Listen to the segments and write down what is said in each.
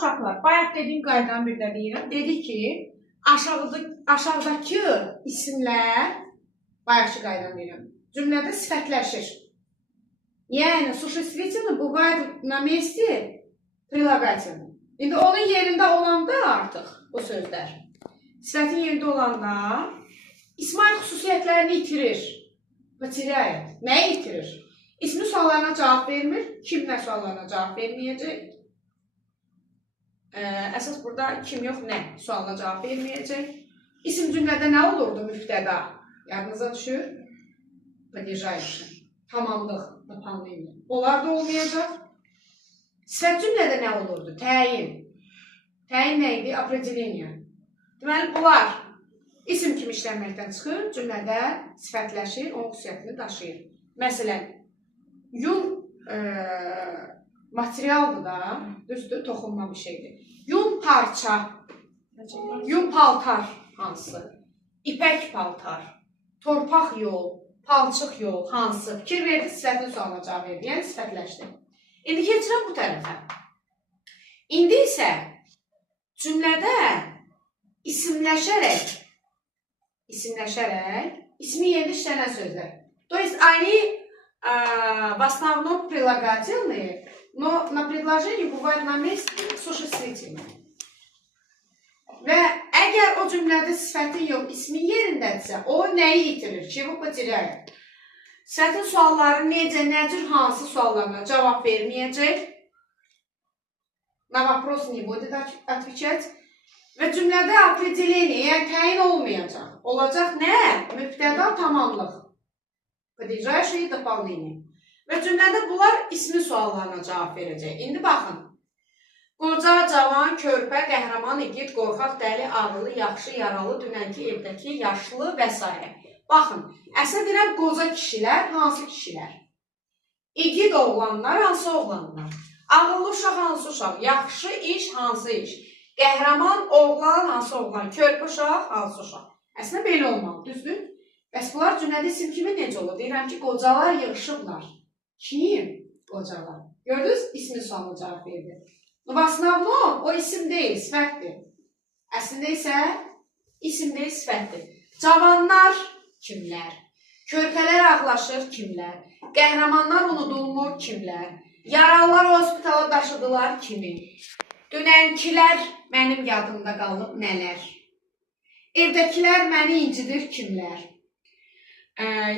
Uşaqlar, bayaq dediyim qaydanı bir də deyirəm. Dedik ki, aşağıdakı isimlər, bayaqçı qaydanı deyirəm, cümlədə sifətləşir. Yəni, существительный бывает на месте прилагательного. İndi onun yerində olanda artıq bu sözlər, sifətin yerində olanda ismail xüsusiyyətlərini itirir. Materiayət. Nəyi itirir? İsmi suallarına cavab vermir. Kim nə suallarına cavab verməyəcək? Əsas burada kim yox, nə sualına cavab verməyəcək. İsim cümlədə nə olurdu? Müftəda. Yadınıza düşür? Падежающий. Tamamlıq. Napanlıyım. Onlar da olmayacaq. Sifət cümlədə nə olurdu? Təyin. Təyin nə idi? Определение. Deməli, bunlar isim kimi işlənməkdən çıxır, cümlədə sifətləşir, onun xüsusiyyətini daşıyır. Məsələn, yun materialdır da, düzdür, toxunma bir şeydir. Yun parça, yun paltar hansı? İpək paltar, torpaq yol, palçıq yol hansı? Fikir verdi, sifətin sualına cavab verdi, yəni sifətləşdi. İndi keçirəm bu tərəfə. İndi isə cümlədə isimləşərək, ismi yerdə işlənən sözlər. То есть они в основном прилагательные, но на предложении бывает на месте существительные. Və əgər o cümlədə sifətin yox, ismin yerindədirsə, o nəyi itirir? Kimi потеряет? Sifətin sualları necə, nə cür, hansı suallarına cavab verməyəcək? На вопрос не будет отвечать. Və cümlədə определение, yəni təyin olmayacaq. Olacaq nə? Mübtəda tamamlıq. Падежающее дополнение. Və cümlədə bunlar ismi suallarına cavab verəcək. İndi baxın. Qoca, cavan, körpə, qəhrəman, igid, qorxaq, dəli, ağıllı, yaxşı, yaralı, dünənki evdəki, yaşlı və s. Baxın, əslində deyirəm qoca kişilər, hansı kişilər? İgid oğlanlar, hansı oğlanlar? Ağıllı uşaq, hansı uşaq? Yaxşı iş, hansı iş? Qəhrəman oğlan, hansı oğlan? Körpə uşaq, hansı uşaq? Əslində belə olmalı, düzdür? Bəs bunlar cümlədə isim kimi necə olur? Deyirəm ki, qocalar yığışıblar. Kim? Qocalar. Gördünüz? İsmin sualına cavab verdi. В основном o isim deyil, sifətdir. Əslində isə isim deyil, sifətdir. Cavanlar kimlər? Körpələr ağlaşır kimlər? Qəhrəmanlar unudulmur kimlər? Yaralılar hospitala daşıdılar kimi? Dünənkilər mənim yadımda qalıb nələr? Evdəkilər məni incidir kimlər?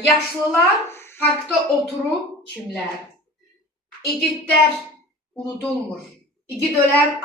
Yaşlılar parkda oturub kimlər? İgidlər unudulmur. İgid ölər